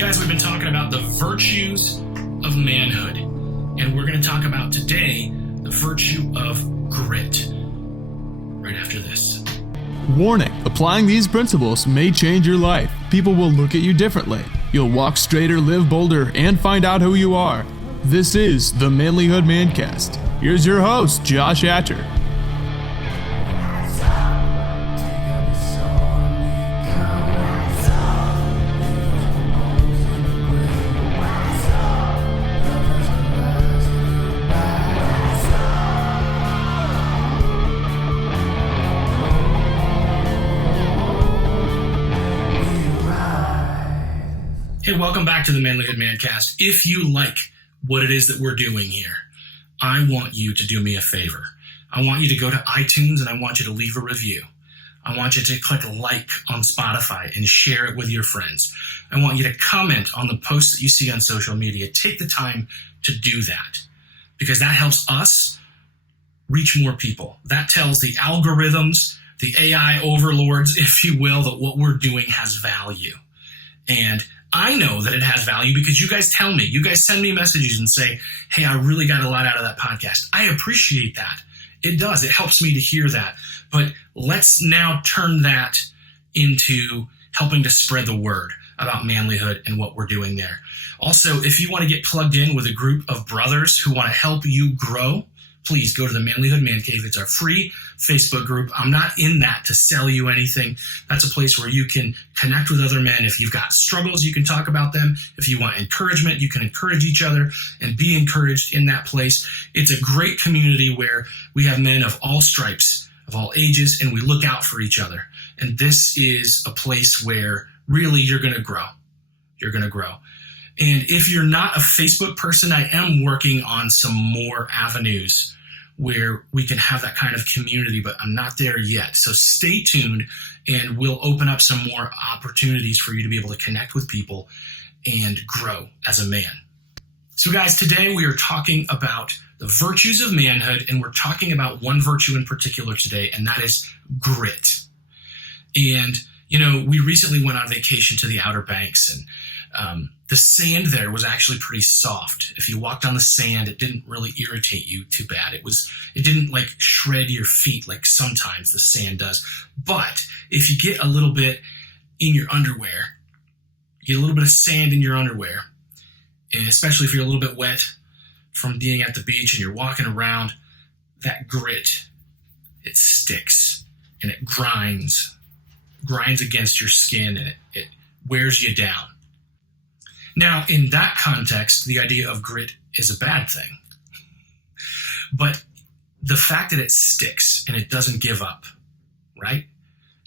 Guys, we've been talking about the virtues of manhood, and we're going to talk about today the virtue of grit right after this. Warning, applying these principles may change your life. People will look at you differently. You'll walk straighter, live bolder, and find out who you are. This is the Manlihood ManCast. Here's your host, Josh Hatcher. Hey, welcome back to the Manlihood ManCast. If you like what it is that we're doing here, I want you to do me a favor. I want you to go to iTunes and I want you to leave a review. I want you to click like on Spotify and share it with your friends. I want you to comment on the posts that you see on social media. Take the time to do that because that helps us reach more people. That tells the algorithms, the AI overlords, if you will, that what we're doing has value. And I know that it has value because you guys tell me. You guys send me messages and say, hey, I really got a lot out of that podcast. I appreciate that. It does. It helps me to hear that. But let's now turn that into helping to spread the word about manlyhood and what we're doing there. Also, if you want to get plugged in with a group of brothers who want to help you grow, please go to the Manlihood Man Cave. It's our free Facebook group. I'm not in that to sell you anything. That's a place where you can connect with other men. If you've got struggles, you can talk about them. If you want encouragement, you can encourage each other and be encouraged in that place. It's a great community where we have men of all stripes, of all ages, and we look out for each other. And this is a place where really you're going to grow. You're going to grow. And if you're not a Facebook person, I am working on some more avenues where we can have that kind of community, but I'm not there yet. So stay tuned and we'll open up some more opportunities for you to be able to connect with people and grow as a man. So guys, today we are talking about the virtues of manhood, and we're talking about one virtue in particular today, and that is grit. And, you know, we recently went on vacation to the Outer Banks, and the sand there was actually pretty soft. If you walked on the sand, it didn't really irritate you too bad. It didn't like shred your feet like sometimes the sand does. But if you get a little bit in your underwear, you get a little bit of sand in your underwear, and especially if you're a little bit wet from being at the beach and you're walking around, that grit, it sticks and it grinds against your skin, and it wears you down. Now, in that context, the idea of grit is a bad thing. But the fact that it sticks and it doesn't give up, right?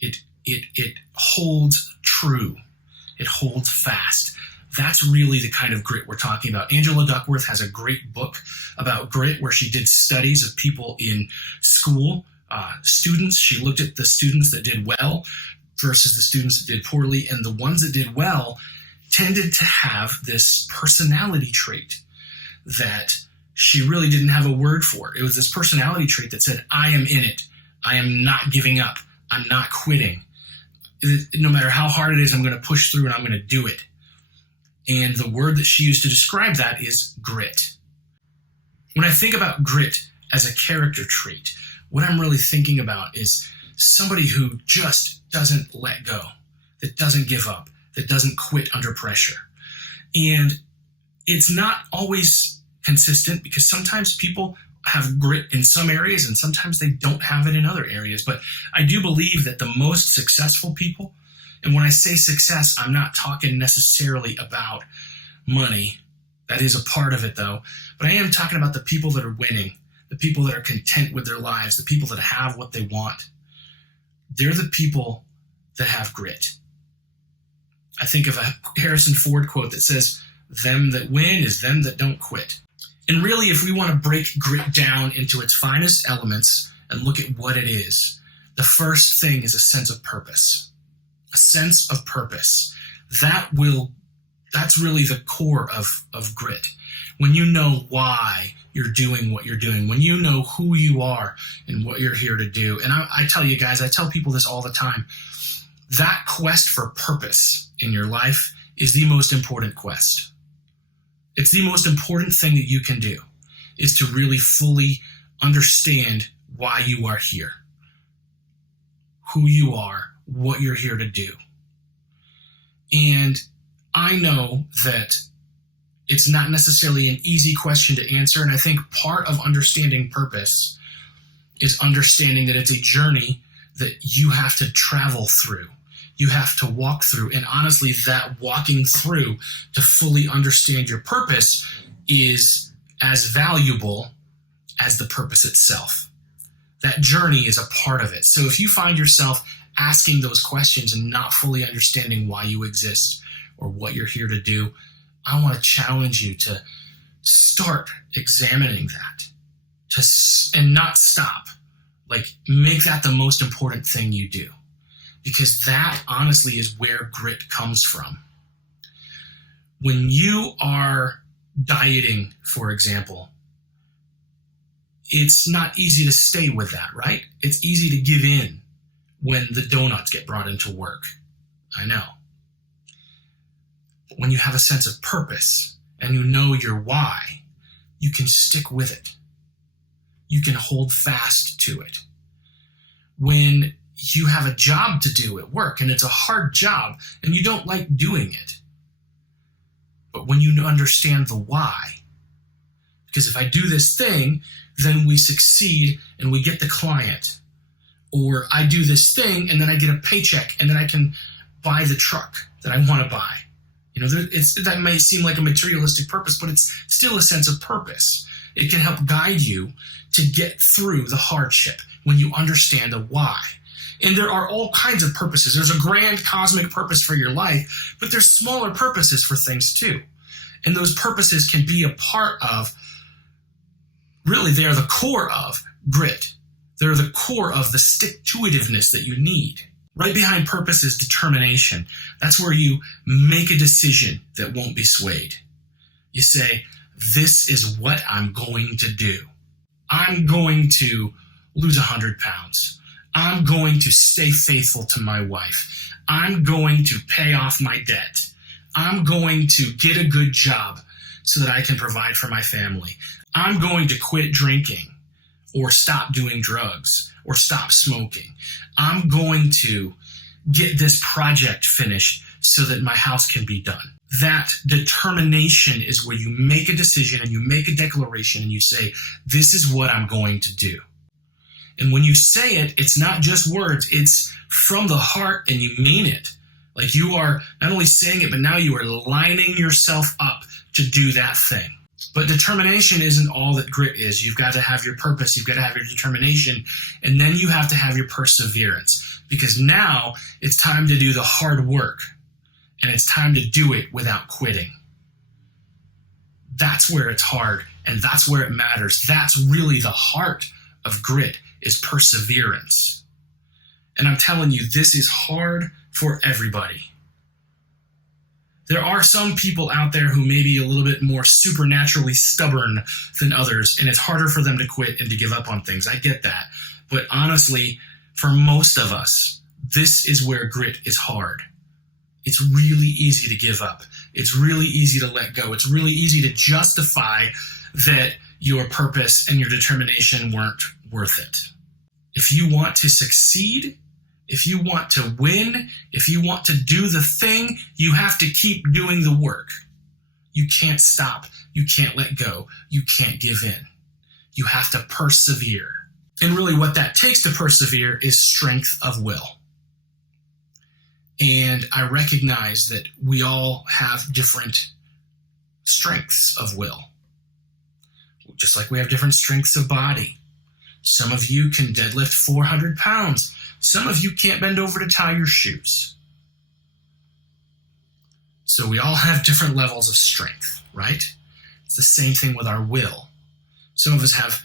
It holds true. It holds fast. That's really the kind of grit we're talking about. Angela Duckworth has a great book about grit where she did studies of people in school, students. She looked at the students that did well versus the students that did poorly, and the ones that did well tended to have this personality trait that she really didn't have a word for. It was this personality trait that said, I am in it. I am not giving up. I'm not quitting. No matter how hard it is, I'm going to push through and I'm going to do it. And the word that she used to describe that is grit. When I think about grit as a character trait, what I'm really thinking about is somebody who just doesn't let go, that doesn't give up, that doesn't quit under pressure. And it's not always consistent because sometimes people have grit in some areas and sometimes they don't have it in other areas. But I do believe that the most successful people, and when I say success, I'm not talking necessarily about money. That is a part of it though. But I am talking about the people that are winning, the people that are content with their lives, the people that have what they want. They're the people that have grit. I think of a Harrison Ford quote that says, them that win is them that don't quit. And really, if we want to break grit down into its finest elements and look at what it is, the first thing is a sense of purpose. A sense of purpose. That's really the core of grit. When you know why you're doing what you're doing, when you know who you are and what you're here to do. And I tell you guys, I tell people this all the time. That quest for purpose in your life is the most important quest. It's the most important thing that you can do, is to really fully understand why you are here, who you are, what you're here to do. And I know that it's not necessarily an easy question to answer, and I think part of understanding purpose is understanding that it's a journey that you have to travel through. You have to walk through. And honestly, that walking through to fully understand your purpose is as valuable as the purpose itself. That journey is a part of it. So if you find yourself asking those questions and not fully understanding why you exist or what you're here to do, I want to challenge you to start examining that, and not stop. Like, make that the most important thing you do. Because that, honestly, is where grit comes from. When you are dieting, for example, it's not easy to stay with that, right? It's easy to give in when the donuts get brought into work. I know. But when you have a sense of purpose and you know your why, you can stick with it. You can hold fast to it. When you have a job to do at work and it's a hard job and you don't like doing it, but when you understand the why, because if I do this thing, then we succeed and we get the client, or I do this thing and then I get a paycheck and then I can buy the truck that I want to buy. You know, that may seem like a materialistic purpose, but it's still a sense of purpose. It can help guide you to get through the hardship when you understand the why. And there are all kinds of purposes. There's a grand cosmic purpose for your life, but there's smaller purposes for things too. And those purposes can be a part of, really, they are the core of grit. They're the core of the stick-to-itiveness that you need. Right behind purpose is determination. That's where you make a decision that won't be swayed. You say, this is what I'm going to do. I'm going to lose 100 pounds. I'm going to stay faithful to my wife. I'm going to pay off my debt. I'm going to get a good job so that I can provide for my family. I'm going to quit drinking or stop doing drugs or stop smoking. I'm going to get this project finished so that my house can be done. That determination is where you make a decision and you make a declaration and you say, this is what I'm going to do. And when you say it, it's not just words, it's from the heart and you mean it. Like, you are not only saying it, but now you are lining yourself up to do that thing. But determination isn't all that grit is. You've got to have your purpose, you've got to have your determination, and then you have to have your perseverance. Because now it's time to do the hard work, and it's time to do it without quitting. That's where it's hard, and that's where it matters. That's really the heart of grit, is perseverance. And I'm telling you, this is hard for everybody. There are some people out there who may be a little bit more supernaturally stubborn than others, and it's harder for them to quit and to give up on things. I get that. But honestly, for most of us, this is where grit is hard. It's really easy to give up. It's really easy to let go. It's really easy to justify that your purpose and your determination weren't worth it. If you want to succeed, if you want to win, if you want to do the thing, you have to keep doing the work. You can't stop. You can't let go. You can't give in. You have to persevere. And really what that takes to persevere is strength of will. And I recognize that we all have different strengths of will. Just like we have different strengths of body. Some of you can deadlift 400 pounds. Some of you can't bend over to tie your shoes. So we all have different levels of strength, right? It's the same thing with our will. Some of us have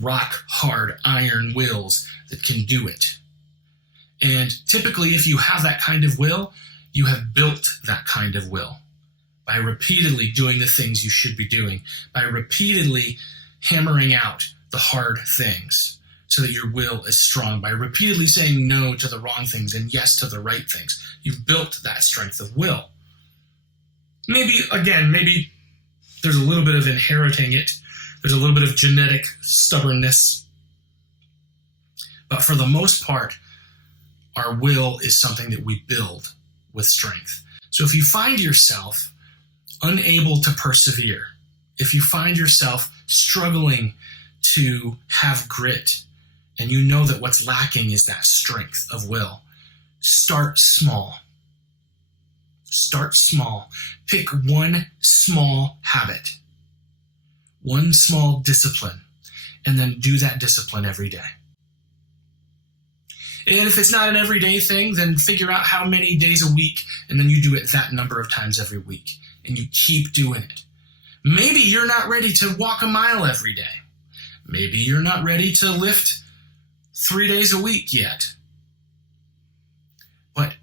rock hard iron wills that can do it. And typically, if you have that kind of will, you have built that kind of will by repeatedly doing the things you should be doing, by repeatedly hammering out the hard things so that your will is strong, by repeatedly saying no to the wrong things and yes to the right things. You've built that strength of will. Maybe there's a little bit of inheriting it. There's a little bit of genetic stubbornness. But for the most part, our will is something that we build with strength. So if you find yourself unable to persevere, if you find yourself struggling to have grit, and you know that what's lacking is that strength of will, start small. Start small. Pick one small habit, one small discipline, and then do that discipline every day. And if it's not an everyday thing, then figure out how many days a week, and then you do it that number of times every week, and you keep doing it. Maybe you're not ready to walk a mile every day. Maybe you're not ready to lift 3 days a week yet. But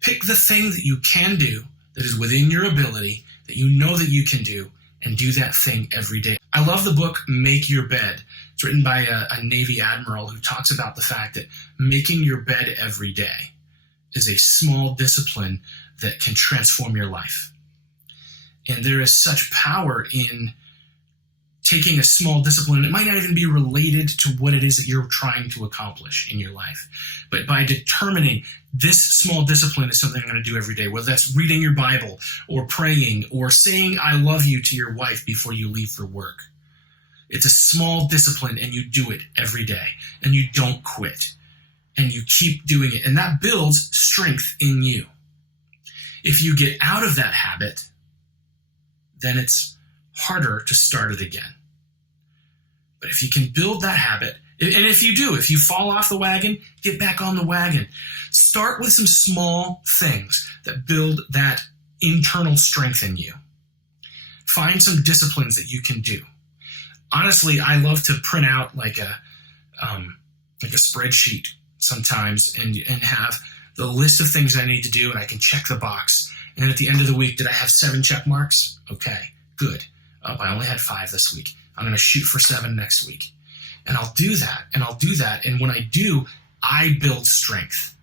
pick the thing that you can do, that is within your ability, that you know that you can do, and do that thing every day. I love the book Make Your Bed. It's written by a Navy admiral who talks about the fact that making your bed every day is a small discipline that can transform your life. And there is such power in taking a small discipline. It might not even be related to what it is that you're trying to accomplish in your life. But by determining this small discipline is something I'm going to do every day, whether that's reading your Bible or praying or saying I love you to your wife before you leave for work. It's a small discipline, and you do it every day, and you don't quit, and you keep doing it. And that builds strength in you. If you get out of that habit, then it's harder to start it again. But if you can build that habit, and if you fall off the wagon, get back on the wagon. Start with some small things that build that internal strength in you. Find some disciplines that you can do. Honestly, I love to print out like a spreadsheet sometimes and have the list of things I need to do, and I can check the box. And at the end of the week, did I have 7 check marks? Okay, good. I only had 5 this week. I'm going to shoot for 7 next week. And I'll do that, and I'll do that. And when I do, I build strength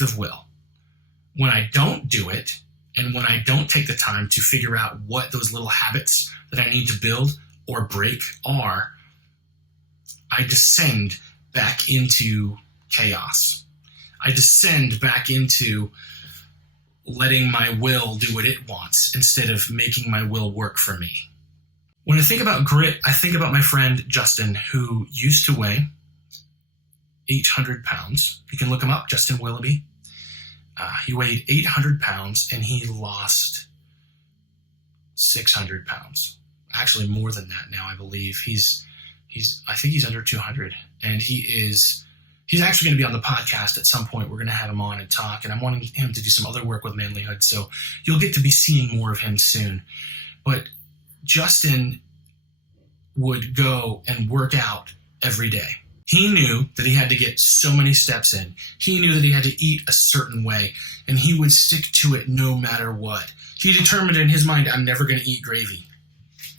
of will. When I don't do it, and when I don't take the time to figure out what those little habits that I need to build or break are, I descend back into chaos. I descend back into letting my will do what it wants instead of making my will work for me. When I think about grit, I think about my friend Justin, who used to weigh 800 pounds. You can look him up, Justin Willoughby. He weighed 800 pounds, and he lost 600 pounds. Actually, more than that now, I believe. I think he's under 200, and he's actually going to be on the podcast at some point. We're going to have him on and talk, and I'm wanting him to do some other work with Manlihood, so you'll get to be seeing more of him soon. But Justin would go and work out every day. He knew that he had to get so many steps in. He knew that he had to eat a certain way, and he would stick to it no matter what. He determined in his mind, I'm never going to eat gravy.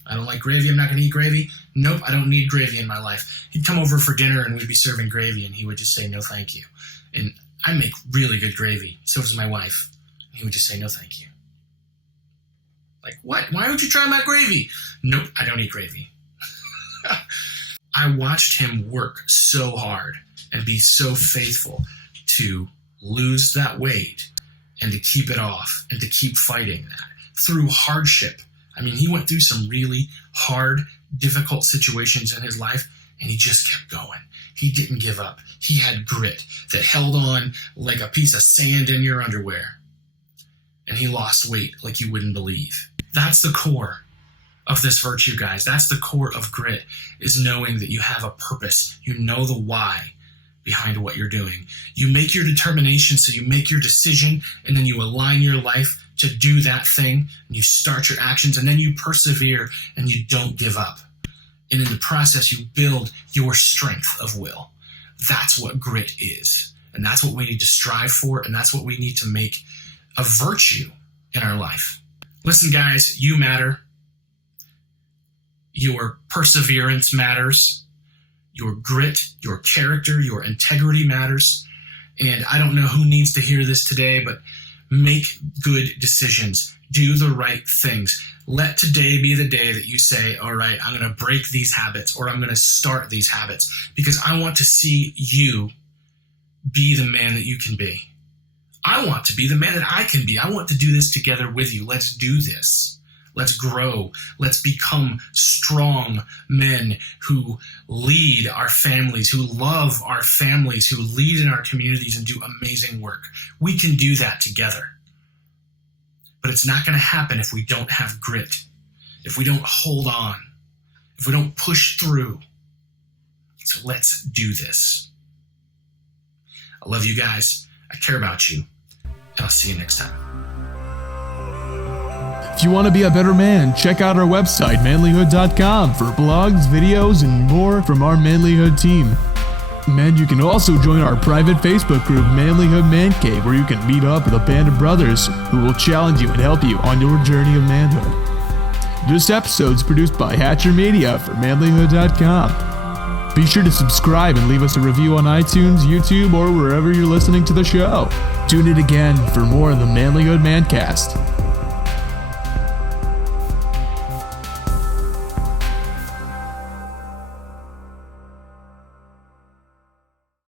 I don't like gravy. I'm not going to eat gravy. Nope, I don't need gravy in my life. He'd come over for dinner, and we'd be serving gravy, and he would just say, no, thank you. And I make really good gravy. So does my wife. He would just say, no, thank you. Like, what? Why don't you try my gravy? Nope, I don't eat gravy. I watched him work so hard and be so faithful to lose that weight and to keep it off and to keep fighting that through hardship. I mean, he went through some really hard, difficult situations in his life, and he just kept going. He didn't give up. He had grit that held on like a piece of sand in your underwear. And he lost weight like you wouldn't believe. That's the core of this virtue, guys. That's the core of grit, is knowing that you have a purpose. You know the why behind what you're doing. You make your determination, so you make your decision, and then you align your life to do that thing, and you start your actions, and then you persevere, and you don't give up. And in the process, you build your strength of will. That's what grit is. And that's what we need to strive for, and that's what we need to make a virtue in our life. Listen, guys, you matter. Your perseverance matters. Your grit, your character, your integrity matters. And I don't know who needs to hear this today, but make good decisions. Do the right things. Let today be the day that you say, all right, I'm going to break these habits, or I'm going to start these habits, because I want to see you be the man that you can be. I want to be the man that I can be. I want to do this together with you. Let's do this. Let's grow. Let's become strong men who lead our families, who love our families, who lead in our communities and do amazing work. We can do that together. But it's not going to happen if we don't have grit, if we don't hold on, if we don't push through. So let's do this. I love you guys. I care about you. And I'll see you next time. If you want to be a better man, check out our website, manlihood.com, for blogs, videos, and more from our Manlihood team. And you can also join our private Facebook group, Manlihood Man Cave, where you can meet up with a band of brothers who will challenge you and help you on your journey of manhood. This episode is produced by Hatcher Media for manlihood.com. Be sure to subscribe and leave us a review on iTunes, YouTube, or wherever you're listening to the show. Tune in again for more of the Manlihood Mancast.